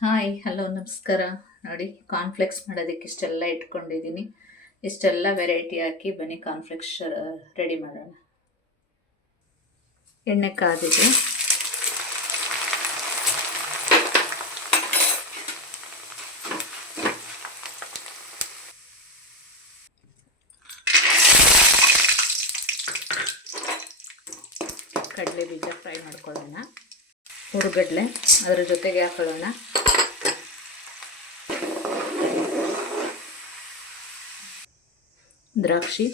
Hi, hello, ನಮಸ್ಕಾರ. ನೋಡಿ ಕಾನ್ಫ್ಲೆಕ್ಸ್ ಮಾಡೋದಕ್ಕೆ ಇಷ್ಟೆಲ್ಲ ಇಟ್ಕೊಂಡಿದ್ದೀನಿ. ಇಷ್ಟೆಲ್ಲ ವೆರೈಟಿ ಹಾಕಿ ಬನ್ನಿ ಕಾನ್ಫ್ಲೆಕ್ಸ್ ರೆಡಿ ಮಾಡೋಣ. ಎಣ್ಣೆ ಕಾದಿದೆ. ಕಡಲೆ ಬೀಜ ಫ್ರೈ ಮಾಡ್ಕೊಳ್ಳೋಣ. ಹುರುಗಡ್ಲೆ ಅದರ ಜೊತೆಗೆ ಹಾಕೊಳ್ಳೋಣ. ದ್ರಾಕ್ಷಿ.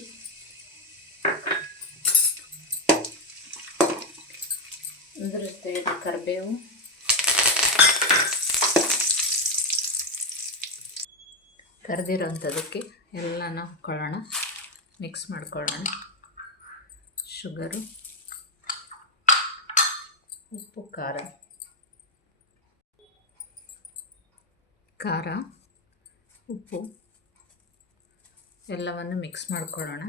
ಅದರ ಜೊತೆಗೆ ಕರಿಬೇವು. ಕರೆದಿರೋಂಥದ್ದಕ್ಕೆ ಎಲ್ಲನೂ ಹಾಕ್ಕೊಳ್ಳೋಣ ಮಿಕ್ಸ್ ಮಾಡ್ಕೊಳ್ಳೋಣ. ಶುಗರು ಉಪ್ಪು ಖಾರ ಖಾರ ಉಪ್ಪು ಎಲ್ಲವನ್ನು ಮಿಕ್ಸ್ ಮಾಡ್ಕೊಳ್ಳೋಣ.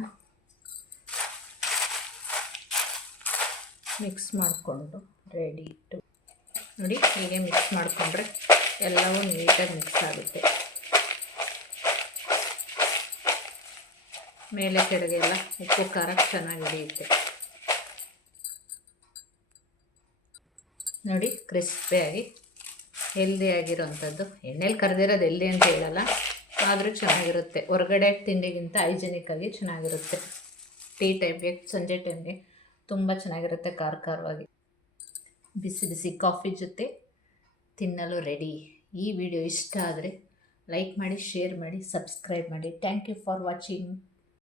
ಮಿಕ್ಸ್ ಮಾಡಿಕೊಂಡು ರೆಡಿ ಇಟ್ಟು. ನೋಡಿ ಹೀಗೆ ಮಿಕ್ಸ್ ಮಾಡಿಕೊಂಡ್ರೆ ಎಲ್ಲವೂ ನೀಟಾಗಿ ಮಿಕ್ಸ್ ಆಗುತ್ತೆ. ಮೇಲೆ ಕೆಳಗೆ ಎಲ್ಲ ಉಪ್ಪು ಖಾರ ಚೆನ್ನಾಗಿ ಹಿಡಿಯುತ್ತೆ. ನೋಡಿ ಕ್ರಿಸ್ಪಿಯಾಗಿ ಹೆಲ್ದಿ ಆಗಿರೋವಂಥದ್ದು. ಎಣ್ಣೆಲಿ ಕರೆದಿರೋದು ಎಲ್ಲಿ ಅಂತ ಹೇಳಲ್ಲ, ಆದರೂ ಚೆನ್ನಾಗಿರುತ್ತೆ. ಹೊರಗಡೆ ತಿಂಡಿಗಿಂತ ಹೈಜೆನಿಕ್ಕಾಗಿ ಚೆನ್ನಾಗಿರುತ್ತೆ. ಟೀ ಟೈಮ್ಗೆ, ಸಂಜೆ ಟೈಮ್ಗೆ ತುಂಬ ಚೆನ್ನಾಗಿರುತ್ತೆ ಖಾರ ಖಾರವಾಗಿ. ಬಿಸಿ ಬಿಸಿ ಕಾಫಿ ಜೊತೆ ತಿನ್ನಲು ರೆಡಿ ಈ ವಿಡಿಯೋ ಇಷ್ಟ ಆದರೆ ಲೈಕ್ ಮಾಡಿ ಶೇರ್ ಮಾಡಿ ಸಬ್ಸ್ಕ್ರೈಬ್ ಮಾಡಿ. Thank you for watching